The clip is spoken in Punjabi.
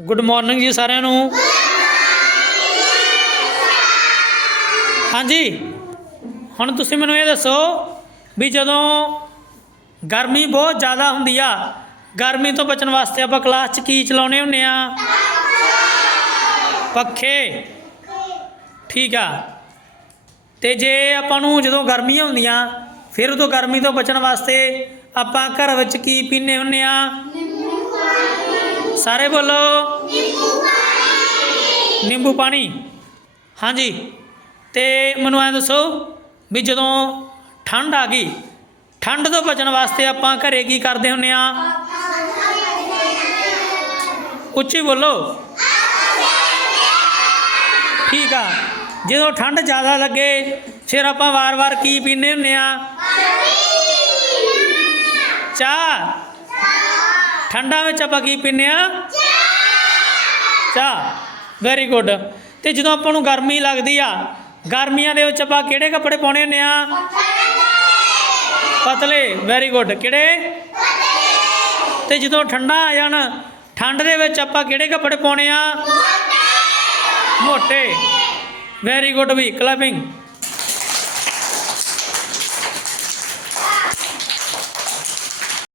ਗੁੱਡ ਮਾਰਨਿੰਗ ਜੀ ਸਾਰਿਆਂ ਨੂੰ। ਹਾਂਜੀ। ਹੁਣ ਤੁਸੀਂ ਮੈਨੂੰ ਇਹ ਦੱਸੋ ਵੀ ਜਦੋਂ ਗਰਮੀ ਬਹੁਤ ਜ਼ਿਆਦਾ ਹੁੰਦੀ ਆ, ਗਰਮੀ ਤੋਂ ਬਚਣ ਵਾਸਤੇ ਆਪਾਂ ਕਲਾਸ 'ਚ ਕੀ ਚਲਾਉਣੇ ਹੁੰਨੇ ਆ? ਪੱਖੇ। ਠੀਕ ਆ। ਤੇ ਜੇ ਆਪਾਂ ਨੂੰ ਜਦੋਂ ਗਰਮੀਆਂ ਹੁੰਦੀਆਂ, ਫਿਰ ਉਦੋਂ ਗਰਮੀ ਤੋਂ ਬਚਣ ਵਾਸਤੇ ਆਪਾਂ ਘਰ ਵਿੱਚ ਕੀ ਪੀਂਦੇ ਹੁੰਨੇ ਆ? ਸਾਰੇ ਬੋਲੋ। ਨਿੰਬੂ ਪਾਣੀ। ਹਾਂਜੀ। ਤੇ ਮੈਨੂੰ ਐਂ ਦੱਸੋ ਵੀ ਜਦੋਂ ਠੰਡ ਆ ਗਈ, ਠੰਡ ਤੋਂ ਬਚਣ ਵਾਸਤੇ ਆਪਾਂ ਘਰੇ ਕੀ ਕਰਦੇ ਹੁੰਨੇ ਆ? ਉੱਚੀ ਬੋਲੋ। ਠੀਕ ਆ। ਜਦੋਂ ਠੰਡ ਜ਼ਿਆਦਾ ਲੱਗੇ, ਫਿਰ ਆਪਾਂ ਵਾਰ-ਵਾਰ ਕੀ ਪੀਂਦੇ ਹੁੰਨੇ ਆ? ਚਾਹ। ਠੰਡਾਂ ਵਿੱਚ ਆਪਾਂ ਕੀ ਪੀਂਦੇ ਆ? ਚਾਹ। ਵੈਰੀ ਗੁੱਡ ਤੇ ਜਦੋਂ ਆਪਾਂ ਨੂੰ ਗਰਮੀ ਲੱਗਦੀ ਆ, ਗਰਮੀਆਂ ਦੇ ਵਿੱਚ ਆਪਾਂ ਕਿਹੜੇ ਕੱਪੜੇ ਪਾਉਣੇ ਹੁੰਦੇ ਆ? ਪਤਲੇ। ਵੈਰੀ ਗੁੱਡ ਕਿਹੜੇ? ਤੇ ਜਦੋਂ ਠੰਡਾ ਆ ਜਾਣ, ਠੰਡ ਦੇ ਵਿੱਚ ਆਪਾਂ ਕਿਹੜੇ ਕੱਪੜੇ ਪਾਉਣੇ ਆ? ਮੋਟੇ। ਵੈਰੀ ਗੁੱਡ ਵੀ। ਕਲੈਪਿੰਗ